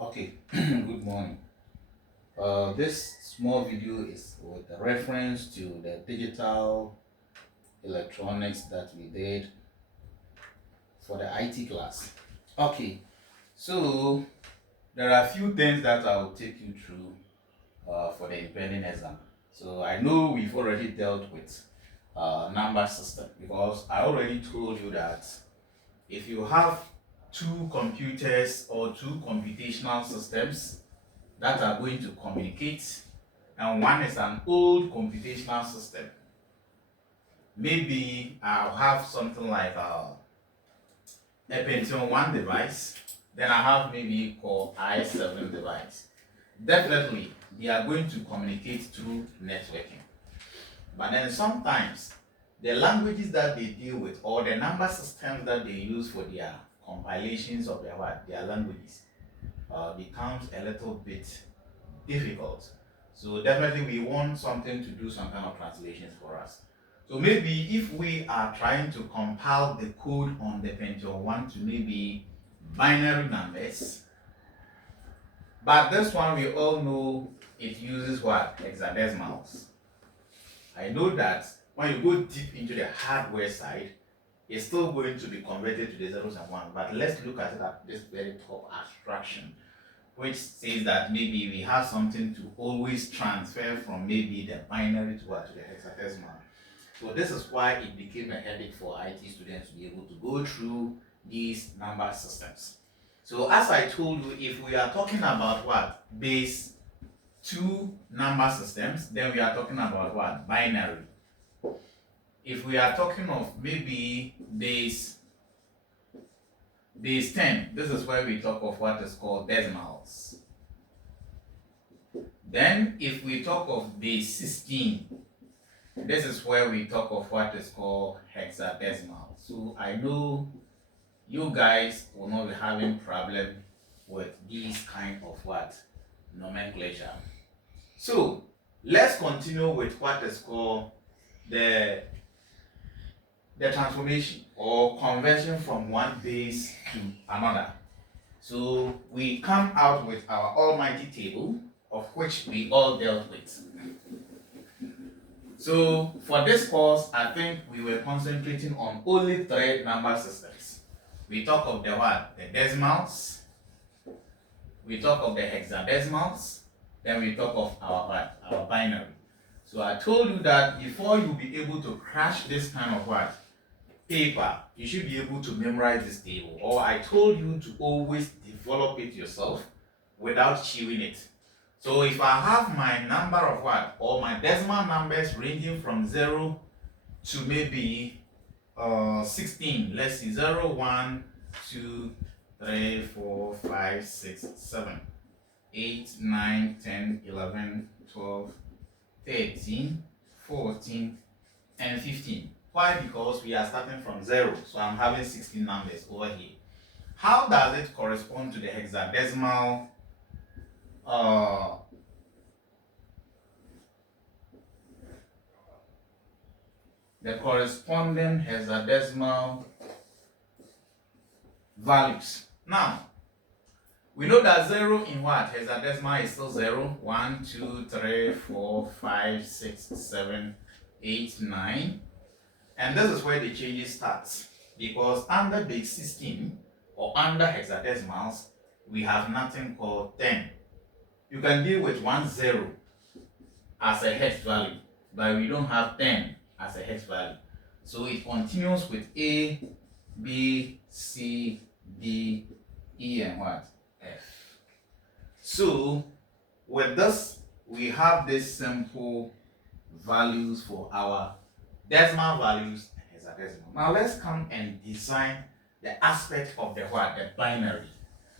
Okay, good morning. This small video is with a reference to the digital electronics that we did for the IT class. Okay, so there are a few things that I will take you through for the impending exam. So I know we've already dealt with number system because I already told you that if you have two computers or two computational systems that are going to communicate, and one is an old computational system. Maybe I'll have something like a Pentium 1 device, then I have maybe Core i7 device. Definitely, they are going to communicate through networking. But then sometimes the languages that they deal with or the number systems that they use for their compilations of their languages becomes a little bit difficult. So definitely we want something to do some kind of translations for us. So maybe if we are trying to compile the code on the Pentium 1 to maybe binary numbers, but this one we all know it uses what? Hexadecimals. I know that when you go deep into the hardware side, it's still going to be converted to the zeros and ones, but let's look at it at this very top abstraction, which says that maybe we have something to always transfer from maybe the binary to what, to the hexadecimal. So this is why it became a headache for IT students to be able to go through these number systems. So as I told you, if we are talking about what, base 2 number systems, then we are talking about what, binary. If we are talking of maybe base 10, this is where we talk of what is called decimals. Then if we talk of base 16, this is where we talk of what is called hexadecimal. So I know you guys will not be having problem with these kind of what, nomenclature. So let's continue with what is called the transformation or conversion from one base to another. So we come out with our almighty table, of which we all dealt with. So for this course, I think we were concentrating on only 3 number systems. We talk of the what? The decimals, we talk of the hexadecimals, then we talk of our what? Our binary. So I told you that before you be able to crash this kind of what? Paper, you should be able to memorize this table. Or I told you to always develop it yourself without chewing it. So if I have my number of what, or my decimal numbers ranging from 0 to maybe 16, let's see, 0, 1, 2, 3, 4, 5, 6, 7, 8, 9, 10, 11, 12, 13, 14, and 15. Why? Because we are starting from 0, so I'm having 16 numbers over here. How does it correspond to the hexadecimal the corresponding hexadecimal values? Now, we know that 0 in what? Hexadecimal is still 0. 1, 2, 3, 4, 5, 6, 7, 8, 9. And this is where the changes starts. Because under base 16 or under hexadecimals, we have nothing called 10. You can deal with 1, 0 as a hex value, but we don't have 10 as a hex value. So it continues with A, B, C, D, E, and what? F. So with this, we have these simple values for our decimal values and hexadecimal. Now let's come and design the aspect of the what? The binary.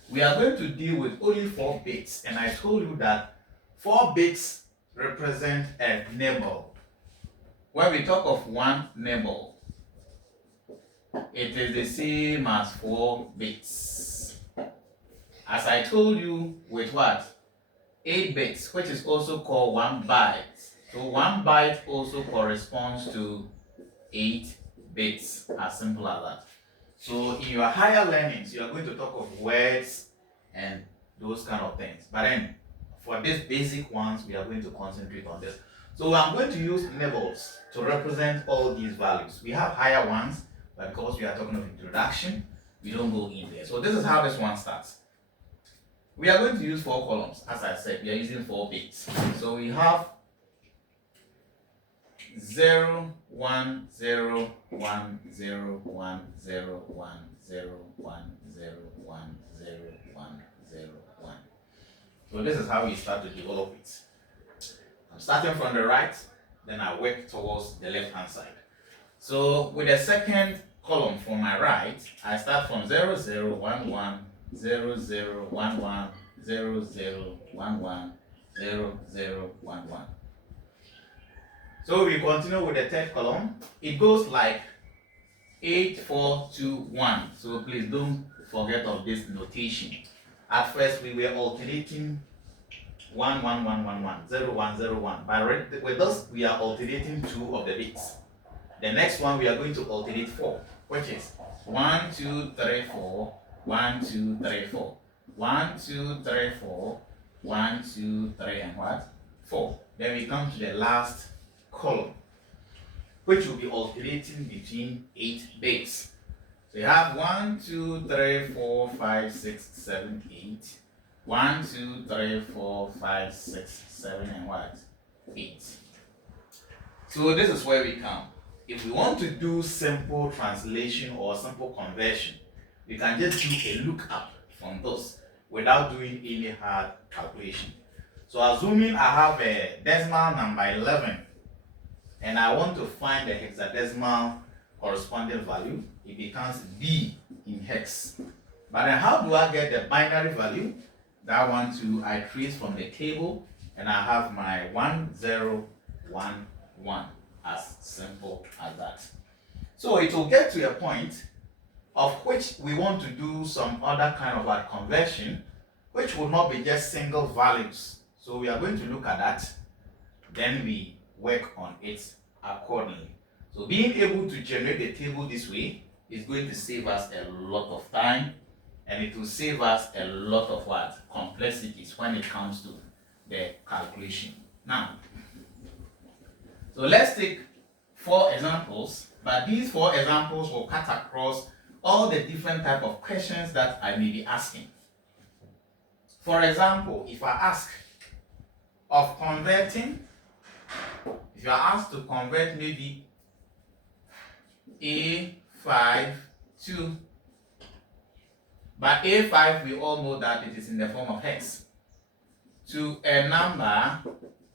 We are going to deal with only 4 bits, and I told you that 4 bits represent a nibble. When we talk of 1 nibble, it is the same as 4 bits. As I told you with what? 8 bits, which is also called 1 byte. So 1 byte also corresponds to 8 bits, as simple as that. So in your higher learnings, you are going to talk of words and those kind of things. But then for these basic ones, we are going to concentrate on this. So I'm going to use nibbles to represent all these values. We have higher ones, but because we are talking of introduction, we don't go in there. So this is how this one starts. We are going to use 4 columns. As I said, we are using 4 bits. So we have 0, 1, 0, 1, 0, 1, 0, 1, 0, 1, 0, 1, 0, 1, 0, 1. So this is how we start to develop it. I'm starting from the right, then I work towards the left hand side. So with the second column from my right, I start from 0, 0, 1, 1, 0, 0, 1, 1, 0, 0, 1, 1, 0, 0, 1, 1. So we continue with the third column. It goes like 8, 4, 2, 1. So please don't forget of this notation. At first we were alternating 1, 1, 1, 1, 1, 0, 1, 0, 1. But with us, we are alternating 2 of the bits. The next one we are going to alternate 4, which is 1, 2, 3, 4, 1, 2, 3, 4. 1, 2, 3, 4, 1, 2, 3, and what? 4. Then we come to the last column, which will be alternating between 8 bits. So you have 1, 2, 3, 4, 5, 6, 7, 8. 1, 2, 3, 4, 5, 6, 7, and what? 8. So this is where we come. If we want to do simple translation or simple conversion, we can just do a lookup from those without doing any hard calculation. So assuming I have a decimal number 11 and I want to find the hexadecimal corresponding value, it becomes B in hex. But then how do I get the binary value? That one too, I trace from the table and I have my 1011, as simple as that. So it will get to a point of which we want to do some other kind of a conversion, which will not be just single values. So we are going to look at that, then we work on it accordingly. So being able to generate the table this way is going to save us a lot of time, and it will save us a lot of what? Complexities when it comes to the calculation. Now, so let's take 4 examples, but these 4 examples will cut across all the different type of questions that I may be asking. For example, if I ask of converting, if you are asked to convert maybe A5 to, but A5 we all know that it is in the form of hex, to a number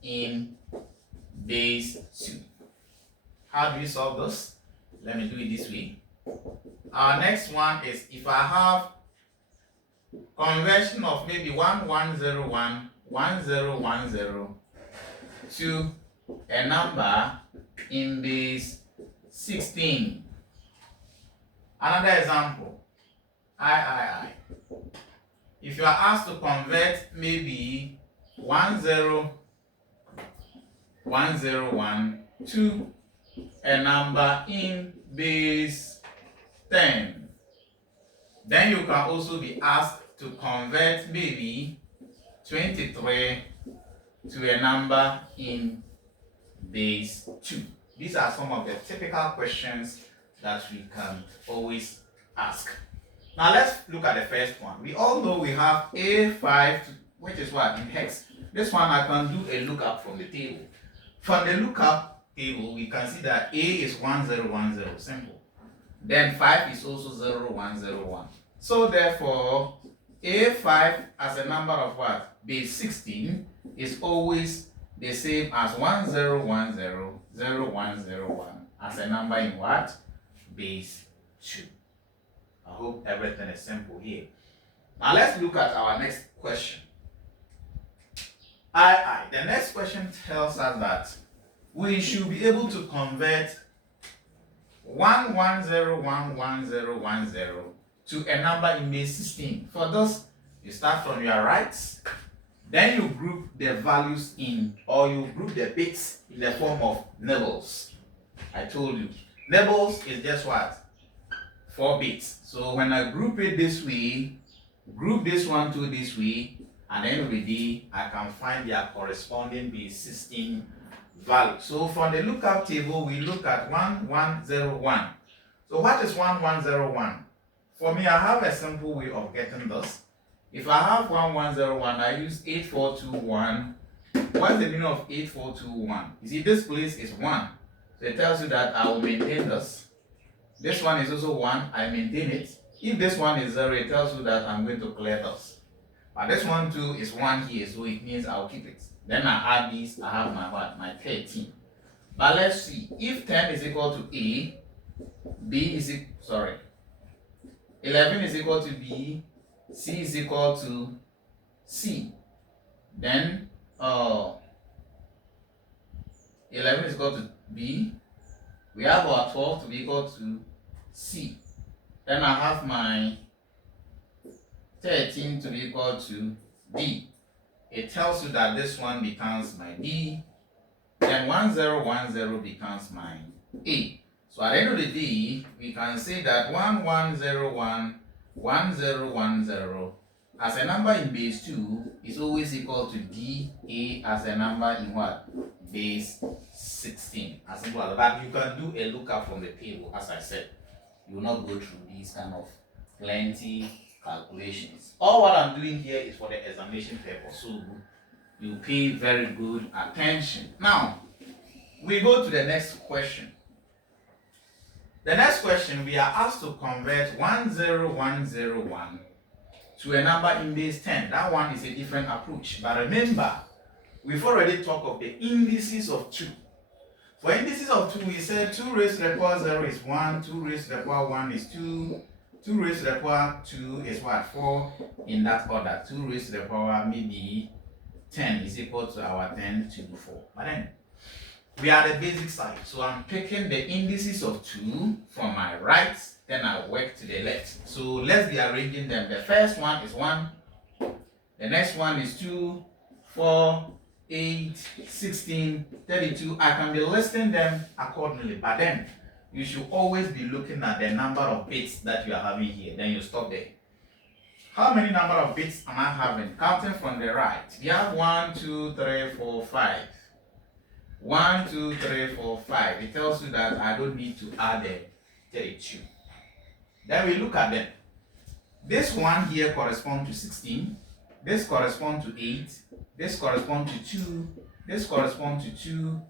in base 2. How do you solve this? Let me do it this way. Our next one is if I have conversion of maybe 1101, 1010 to a number in base 16. Another example, I. If you are asked to convert maybe 10101 to a number in base 10, then you can also be asked to convert maybe 23 to a number in base 2. These are some of the typical questions that we can always ask. Now let's look at the first one. We all know we have A5, which is what? In hex. This one I can do a lookup from the table. From the lookup table, we can see that A is 1010, simple. Then 5 is also 0101. So therefore, A5 as a number of what? Base 16 is always the same as 1010, 0101 as a number in what? Base 2. I hope everything is simple here. Now let's look at our next question. The next question tells us that we should be able to convert 11011010 to a number in base 16. For this, you start from your right, then you group the values in, or you group the bits in the form of nibbles. I told you, nibbles is just what? 4 bits. So when I group it this way, group this one to this way, At the end of the day, I can find their corresponding base 16 value. So from the lookup table, we look at 1101. So what is 1101? For me, I have a simple way of getting this. If I have 1101, I use 8421. What's the meaning of 8421? You see, this place is 1. So it tells you that I will maintain this. This one is also 1, I maintain it. If this one is 0, it tells you that I'm going to clear this. But this one too is 1 here, so it means I'll keep it. Then I add this, I have my what? My 13. But let's see, if 10 is equal to A, B is 11 is equal to B, C is equal to C. Then 11 is equal to B. We have our 12 to be equal to C. Then I have my 13 to be equal to D. It tells you that this one becomes my D. Then 1010 becomes my A. So at the end of the day, we can say that 1101, 1010 as a number in base 2 is always equal to DA as a number in what? Base 16. As simple as that. You can do a lookup from the table, as I said. You will not go through these kind of plenty calculations. All what I'm doing here is for the examination purpose, so you pay very good attention. Now, we go to the next question. The next question, we are asked to convert 10101 to a number in base 10. That one is a different approach. But remember, we've already talked of the indices of 2. For indices of 2, we said 2 raised to the power 0 is 1, 2 raised to the power 1 is 2, 2 raised to the power 2 is what? 4, in that order. 2 raised to the power maybe 10 is equal to our 10 to 4. But then, we are the basic side. So I'm picking the indices of 2 from my right, then I work to the left. So let's be arranging them. The first one is 1, the next one is 2, 4, 8, 16, 32. I can be listing them accordingly, but then you should always be looking at the number of bits that you are having here. Then you stop there. How many number of bits am I having? Counting from the right. We have 1, 2, 3, 4, 5. 1, 2, 3, 4, 5. It tells you that I don't need to add the 32. Then we look at them. This one here corresponds to 16. This corresponds to 8. This corresponds to 2. This corresponds to 2.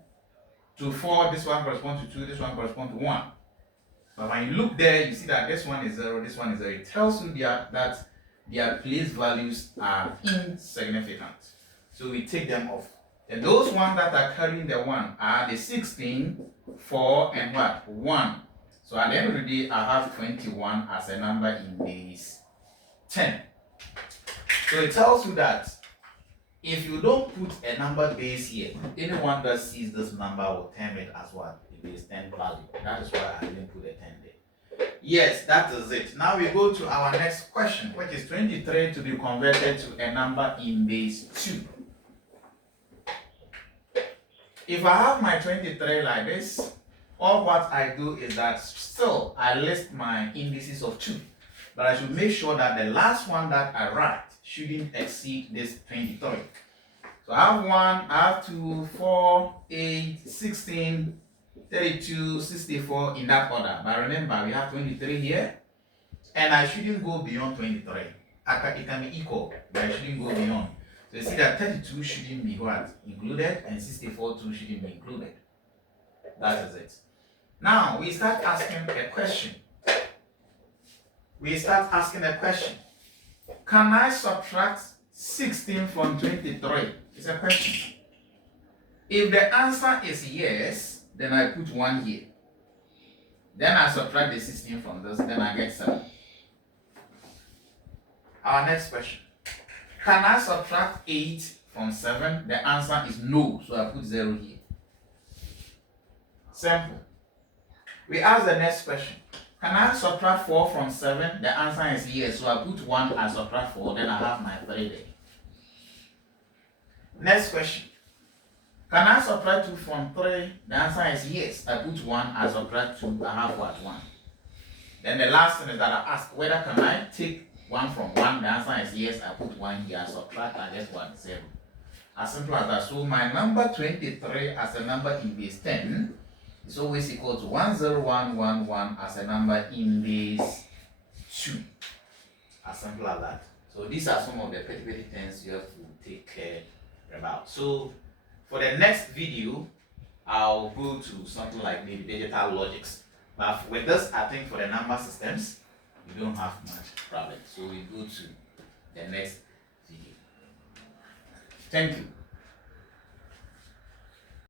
To 4. This one corresponds to 2. This one corresponds to 1. But when you look there, you see that this one is 0. This one is 0. It tells you that their place values are insignificant. So we take them off. And those ones that are carrying the 1 are the 16, 4, and what? 1. So at the end of the day, I have 21 as a number in base 10. So it tells you that if you don't put a number base here, anyone that sees this number will term it as what? A base 10 value. That is why I didn't put a 10 there. Yes, that is it. Now we go to our next question, which is 23 to be converted to a number in base 2. If I have my 23 like this, all what I do is that still I list my indices of 2. But I should make sure that the last one that I write shouldn't exceed this 23. So I have 1, I have 2, 4, 8, 16, 32, 64 in that order. But remember, we have 23 here, and I shouldn't go beyond 23. It can be equal, but I shouldn't go beyond. So you see that 32 shouldn't be what? Included, and 64 too shouldn't be included. That is it. Now we start asking a question. Can I subtract 16 from 23? It's a question. If the answer is yes, then I put 1 here. Then I subtract the 16 from this, then I get 7. Our next question. Can I subtract 8 from 7? The answer is no, so I put 0 here. Simple. We ask the next question. Can I subtract 4 from 7? The answer is yes, so I put 1, I subtract 4, then I have my 3 there. Next question. Can I subtract 2 from 3? The answer is yes, I put 1, I subtract 2, I have what? 1. Then the last thing is that I ask whether can I take 1 from 1, the answer is yes, I put 1 here, subtract, I get 1, 0. As simple as that. So my number 23 as a number in base 10 is always equal to 10111 as a number in base 2. As simple as that. So these are some of the petty things you have to take care about. So for the next video, I'll go to something like the digital logics. But with this, I think for the number systems, we don't have much problem. So we go to the next video. Thank you.